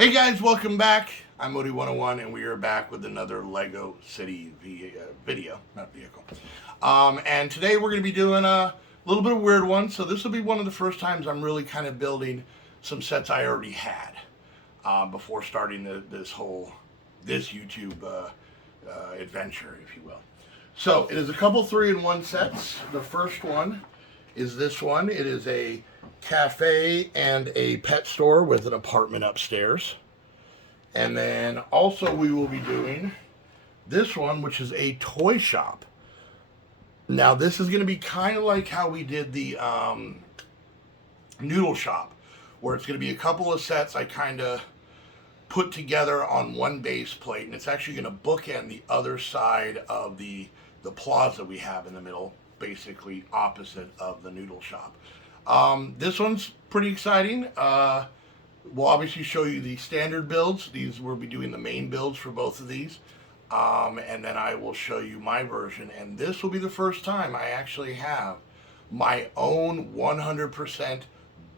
Hey guys, welcome back. I'm Modi101 and we are back with another Lego City video, not vehicle. And today we're going to be doing a little bit of a weird one. So this will be one of the first times I'm really kind of building some sets I already had before starting this YouTube adventure, if you will. So it is a couple 3-in-1 sets. The first one is this one. It is a cafe and a pet store with an apartment upstairs. And then also we will be doing this one, which is a toy shop. Now this is going to be kind of like how we did the noodle shop, where it's going to be a couple of sets I kind of put together on one base plate, and it's actually going to bookend the other side of the plaza we have in the middle, basically opposite of the noodle shop. This one's pretty exciting. We'll obviously show you the standard builds. We'll be doing the main builds for both of these. And then I will show you my version. And this will be the first time I actually have my own 100%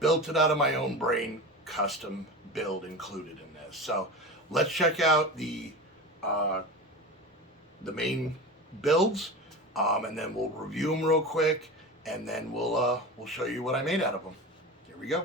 built it out of my own brain custom build included in this. So let's check out the main builds, and then we'll review them real quick. And then we'll show you what I made out of them. Here we go.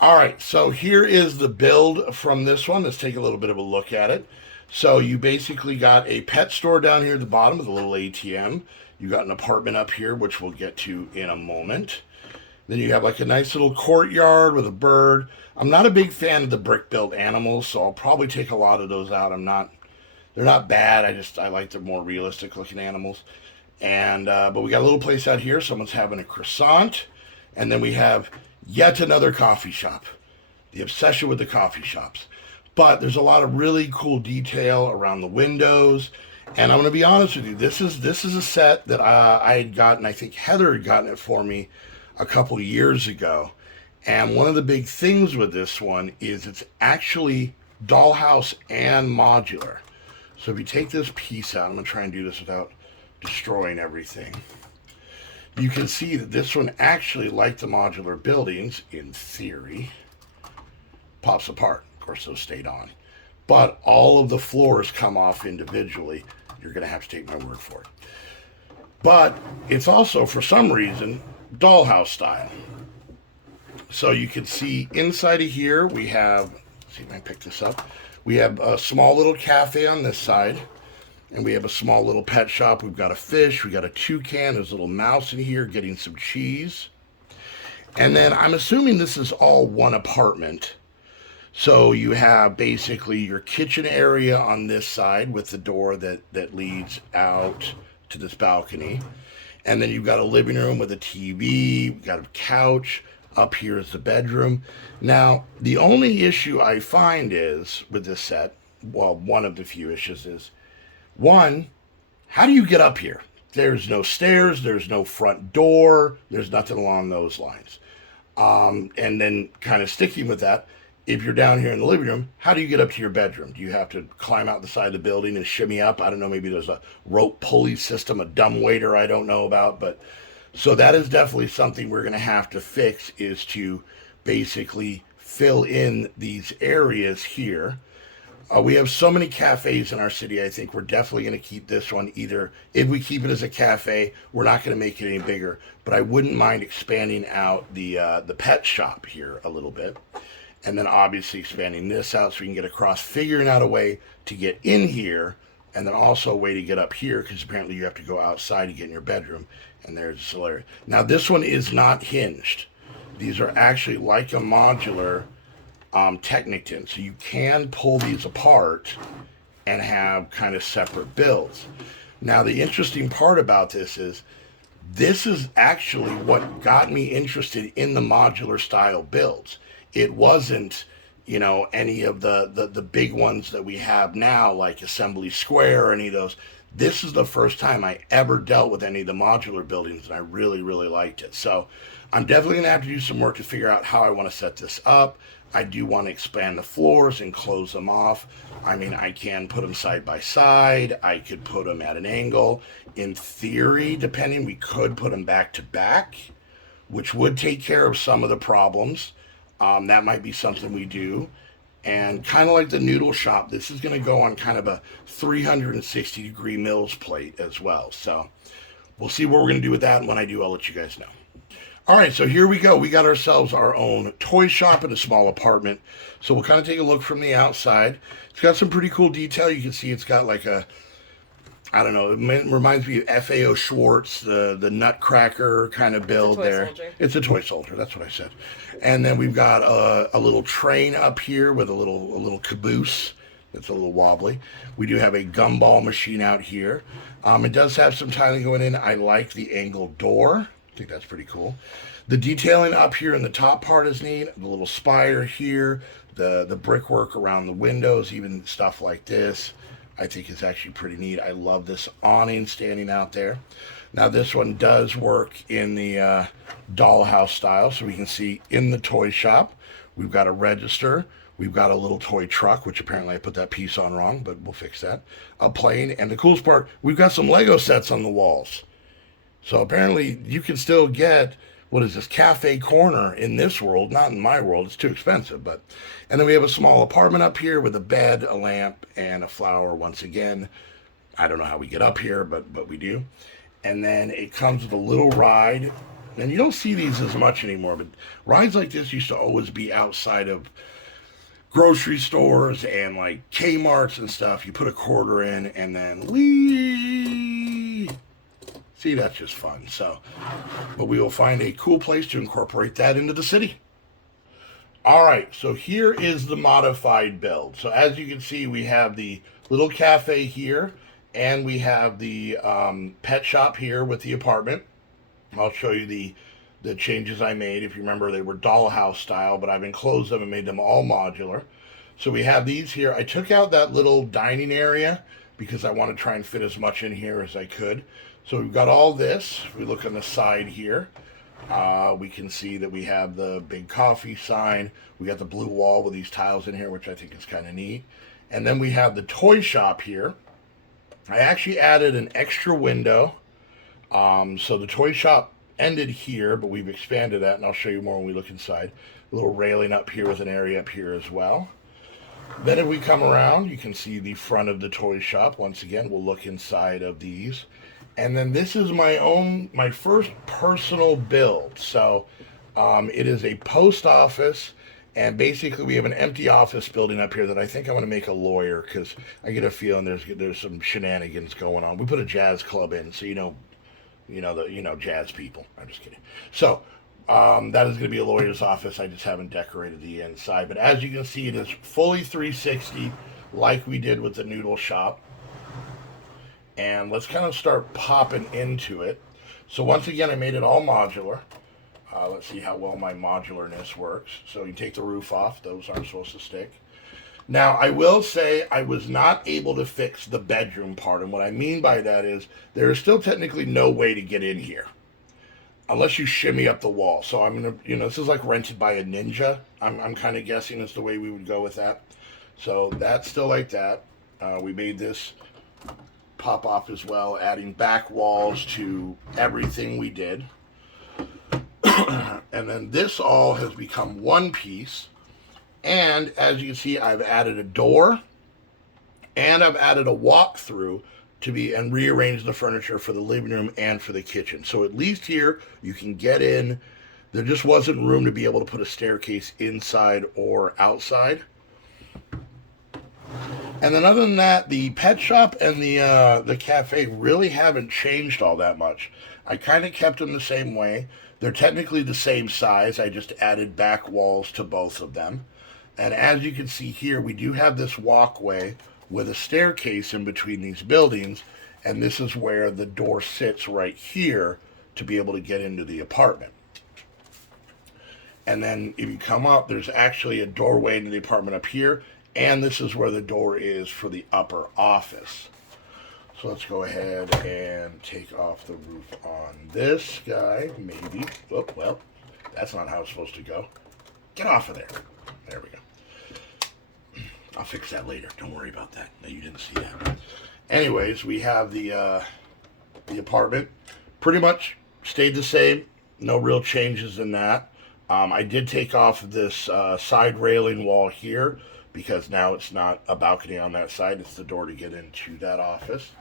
Alright, so here is the build from this one. Let's take a little bit of a look at it. So you basically got a pet store down here at the bottom with a little ATM. You got an apartment up here, which we'll get to in a moment. Then you have like a nice little courtyard with a bird. I'm not a big fan of the brick-built animals, so I'll probably take a lot of those out. They're not bad. I like the more realistic looking animals. And but we got a little place out here. Someone's having a croissant. And then we have yet another coffee shop. The obsession with the coffee shops. But there's a lot of really cool detail around the windows. And I'm going to be honest with you, this is a set that I had gotten. I think Heather had gotten it for me a couple years ago. And one of the big things with this one is it's actually dollhouse and modular. So if you take this piece out, I'm going to try and do this without destroying everything. You can see that this one actually, like the modular buildings, in theory, pops apart. Of course, those stayed on. But all of the floors come off individually. You're going to have to take my word for it. but it's also, for some reason, dollhouse style. So you can see inside of here, we have, let's see if I can pick this up. We have a small little cafe on this side, and we have a small little pet shop. We've got a fish, we got a toucan, there's a little mouse in here getting some cheese. And then I'm assuming this is all one apartment. So you have basically your kitchen area on this side with the door that leads out to this balcony. And then you've got a living room with a TV, you've got a couch. Up here is the bedroom. Now, the only issue I find is with this set, well, one of the few issues is, one, how do you get up here? There's no stairs, there's no front door, there's nothing along those lines. And then kind of sticking with that, if you're down here in the living room, how do you get up to your bedroom? Do you have to climb out the side of the building and shimmy up? I don't know, maybe there's a rope pulley system, a dumb waiter I don't know about, but so that is definitely something we're going to have to fix, is to basically fill in these areas here. We have so many cafes in our city. I think we're definitely going to keep this one. Either if we keep it as a cafe, we're not going to make it any bigger. But I wouldn't mind expanding out the pet shop here a little bit, and then obviously expanding this out so we can get across. Figuring out a way to get in here, and then also a way to get up here, because apparently you have to go outside to get in your bedroom. And there's the area. Now this one is not hinged. These are actually like a modular Technicton, so you can pull these apart and have kind of separate builds. Now the interesting part about this is actually what got me interested in the modular style builds. It wasn't, you know, any of the big ones that we have now, like Assembly Square or any of those. This is the first time I ever dealt with any of the modular buildings, and I really, really liked it. So I'm definitely going to have to do some work to figure out how I want to set this up. I do want to expand the floors and close them off. I mean, I can put them side by side. I could put them at an angle. In theory, depending, we could put them back to back, which would take care of some of the problems. That might be something we do. And kind of like the noodle shop, this is going to go on kind of a 360-degree Mills plate as well. So we'll see what we're going to do with that. And when I do, I'll let you guys know. All right, so here we go. We got ourselves our own toy shop in a small apartment. So we'll kind of take a look from the outside. It's got some pretty cool detail. You can see it's got like a, I don't know, it reminds me of FAO Schwartz, the Nutcracker kind of build there. Soldier. It's a toy soldier, that's what I said. And then we've got a little train up here with a little caboose that's a little wobbly. We do have a gumball machine out here. It does have some tiling going in. I like the angled door. I think that's pretty cool. The detailing up here in the top part is neat. The little spire here, the brickwork around the windows, even stuff like this, I think is actually pretty neat. I love this awning standing out there. Now this one does work in the dollhouse style, so we can see in the toy shop, we've got a register, we've got a little toy truck, which apparently I put that piece on wrong, but we'll fix that. A plane, and the coolest part, we've got some Lego sets on the walls. So apparently you can still get, what is this, cafe corner in this world, not in my world, it's too expensive, but. And then we have a small apartment up here with a bed, a lamp, and a flower once again. I don't know how we get up here, but we do. And then it comes with a little ride, and you don't see these as much anymore, but rides like this used to always be outside of grocery stores and like Kmart's and stuff. You put a quarter in and then whee! See, that's just fun. So, but we will find a cool place to incorporate that into the city. All right, so here is the modified build. So as you can see, we have the little cafe here, and we have the pet shop here with the apartment. I'll show you the changes I made. If you remember, they were dollhouse style, but I've enclosed them and made them all modular. So we have these here. I took out that little dining area because I want to try and fit as much in here as I could. So we've got all this. If we look on the side here, we can see that we have the big coffee sign. We got the blue wall with these tiles in here, which I think is kind of neat. And then we have the toy shop here. I actually added an extra window. So the toy shop ended here, but we've expanded that, and I'll show you more when we look inside. A little railing up here with an area up here as well. Then if we come around, you can see the front of the toy shop. Once again, we'll look inside of these. And then this is my first personal build. So it is a post office, and basically we have an empty office building up here that I think I want to make a lawyer because I get a feeling there's some shenanigans going on. We put a jazz club in, so jazz people. I'm just kidding. So that is going to be a lawyer's office. I just haven't decorated the inside, but as you can see, it is fully 360, like we did with the noodle shop. And let's kind of start popping into it. So once again, I made it all modular. Let's see how well my modularness works. So you take the roof off. Those aren't supposed to stick. Now, I will say I was not able to fix the bedroom part. And what I mean by that is there is still technically no way to get in here unless you shimmy up the wall. So I'm going to, this is like rented by a ninja. I'm kind of guessing is the way we would go with that. So that's still like that. We made this pop off as well, adding back walls to everything we did. And then this all has become one piece. And as you can see, I've added a door and I've added a walk-through and rearrange the furniture for the living room and for the kitchen. So at least here you can get in. There just wasn't room to be able to put a staircase inside or outside. And then other than that, the pet shop and the cafe really haven't changed all that much. I kind of kept them the same way. They're technically the same size. I just added back walls to both of them. And as you can see here, we do have this walkway with a staircase in between these buildings. And this is where the door sits right here to be able to get into the apartment. And then if you come up, there's actually a doorway into the apartment up here. And this is where the door is for the upper office. So let's go ahead and take off the roof on this guy, maybe. Oh, well, that's not how it's supposed to go. Get off of there. There we go. I'll fix that later. Don't worry about that. No, you didn't see that. Anyways, we have the apartment. Pretty much stayed the same. No real changes in that. I did take off this side railing wall here, because now it's not a balcony on that side, it's the door to get into that office.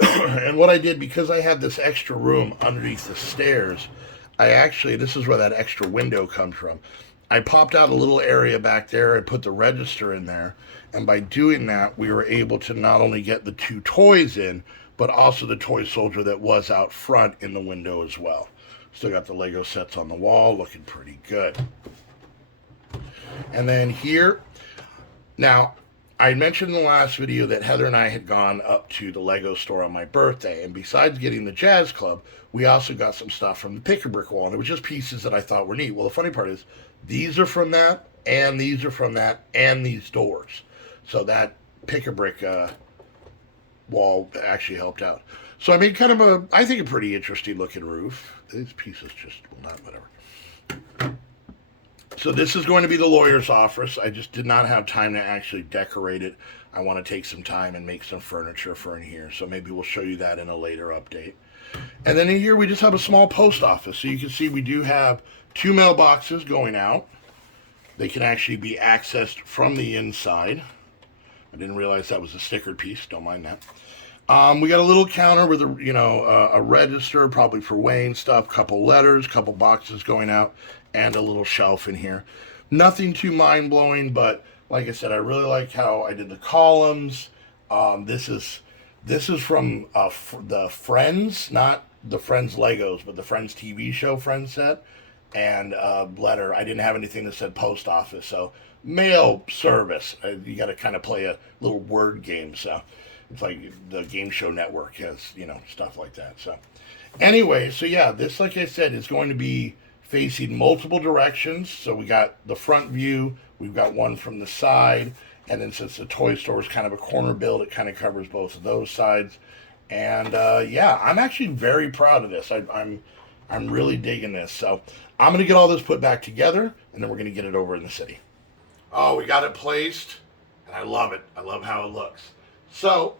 And what I did, because I had this extra room underneath the stairs, this is where that extra window comes from. I popped out a little area back there and put the register in there. And by doing that, we were able to not only get the two toys in, but also the toy soldier that was out front in the window as well. Still got the Lego sets on the wall, looking pretty good. And then here, now, I mentioned in the last video that Heather and I had gone up to the Lego store on my birthday, and besides getting the Jazz Club, we also got some stuff from the Pick-a-Brick wall, and it was just pieces that I thought were neat. Well, the funny part is, these are from that, and these are from that, and these doors. So that Pick-a-Brick wall actually helped out. So I made kind of I think a pretty interesting looking roof. These pieces just, well, not whatever. So this is going to be the lawyer's office. I just did not have time to actually decorate it. I want to take some time and make some furniture for in here. So maybe we'll show you that in a later update. And then in here we just have a small post office. So you can see we do have 2 mailboxes going out. They can actually be accessed from the inside. I didn't realize that was a stickered piece. Don't mind that. We got a little counter with a register, probably for weighing stuff, couple letters, couple boxes going out, and a little shelf in here. Nothing too mind-blowing, but like I said, I really like how I did the columns. This is from the Friends, not the Friends Legos, but the Friends TV show Friends set, and a letter. I didn't have anything that said post office, so mail service. You got to kind of play a little word game, so it's like the Game Show Network has, stuff like that. So anyway, so yeah, this, like I said, is going to be facing multiple directions. So we got the front view, we've got one from the side, and then since the toy store is kind of a corner build, it kind of covers both of those sides. And yeah, I'm actually very proud of this. I'm really digging this. So I'm going to get all this put back together, and then we're going to get it over in the city. Oh, we got it placed, and I love it. I love how it looks. So,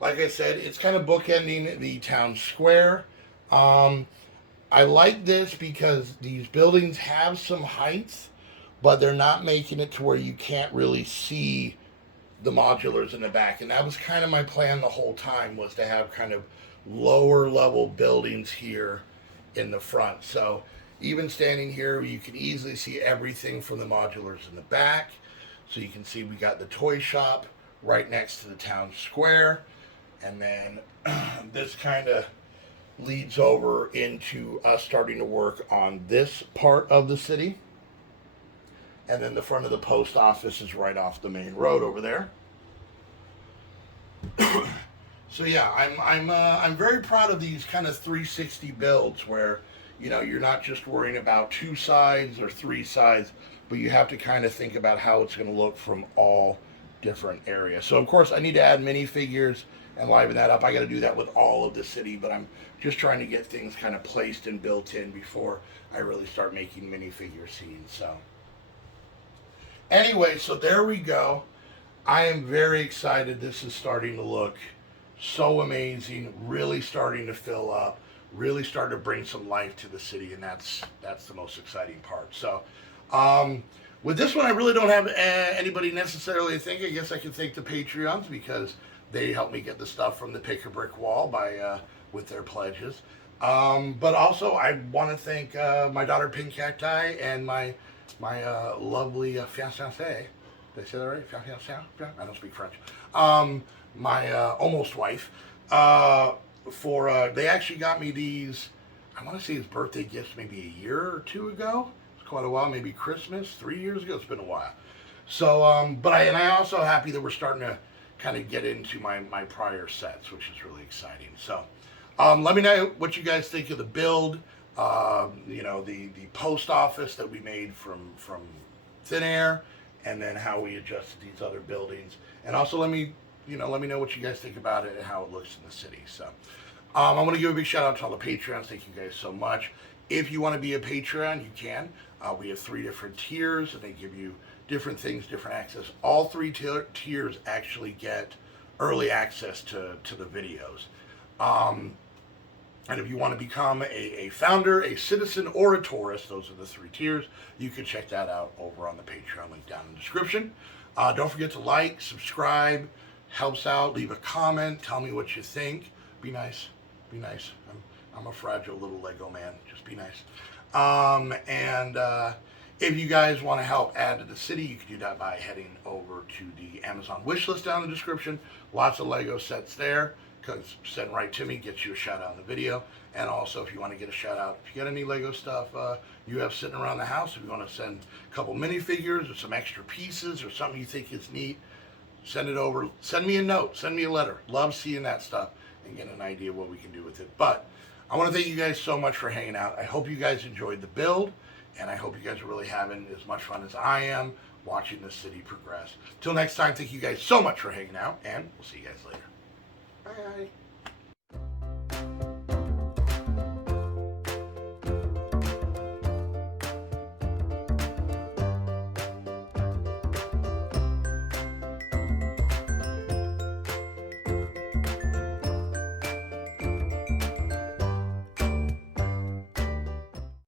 like I said, it's kind of bookending the town square. I like this because these buildings have some height, but they're not making it to where you can't really see the modulars in the back. And that was kind of my plan the whole time, was to have kind of lower level buildings here in the front. So even standing here, you can easily see everything from the modulars in the back. So you can see we got the toy shop right next to the town square. And then this kind of leads over into us starting to work on this part of the city. And then the front of the post office is right off the main road over there. So yeah, I'm very proud of these kind of 360 builds where, you know, you're not just worrying about two sides or three sides, but you have to kind of think about how it's going to look from all different areas. So of course I need to add minifigures and liven that up. I got to do that with all of the city, but I'm just trying to get things kind of placed and built in before I really start making minifigure scenes. So anyway, so there we go. I am very excited. This is starting to look so amazing, really starting to fill up, really starting to bring some life to the city, and that's the most exciting part. So with this one, I really don't have anybody necessarily to thank. I guess I can thank the Patreons because they helped me get the stuff from the Pick a Brick Wall by with their pledges. But also, I want to thank my daughter Pink Cacti and my lovely fiancée. Did I say that right? Fiancée? I don't speak French. My almost wife. They actually got me these. I want to say his birthday gifts maybe a year or two ago. It's quite a while. Maybe Christmas 3 years ago. It's been a while. So, I also happy that we're starting to kind of get into my prior sets, which is really exciting. So, let me know what you guys think of the build. You know, the post office that we made from thin air, and then how we adjusted these other buildings. And also let me know what you guys think about it and how it looks in the city. So, I want to give a big shout out to all the Patreons. Thank you guys so much. If you want to be a Patreon, you can. We have 3 different tiers, and they give you different things, different access. All 3 tiers actually get early access to the videos. And if you want to become a founder, a citizen, or a tourist, those are the 3 tiers. You can check that out over on the Patreon link down in the description. Don't forget to like, subscribe, helps out. Leave a comment. Tell me what you think. Be nice. Be nice. I'm a fragile little Lego man. Just be nice. If you guys want to help add to the city, you can do that by heading over to the Amazon wishlist down in the description. Lots of Lego sets there. Because send right to me, gets you a shout out in the video. And also, if you want to get a shout out, if you got any Lego stuff you have sitting around the house, if you want to send a couple minifigures or some extra pieces or something you think is neat, send it over. Send me a note. Send me a letter. Love seeing that stuff and getting an idea of what we can do with it. But I want to thank you guys so much for hanging out. I hope you guys enjoyed the build, and I hope you guys are really having as much fun as I am watching the city progress. Till next time, thank you guys so much for hanging out, and we'll see you guys later. Bye.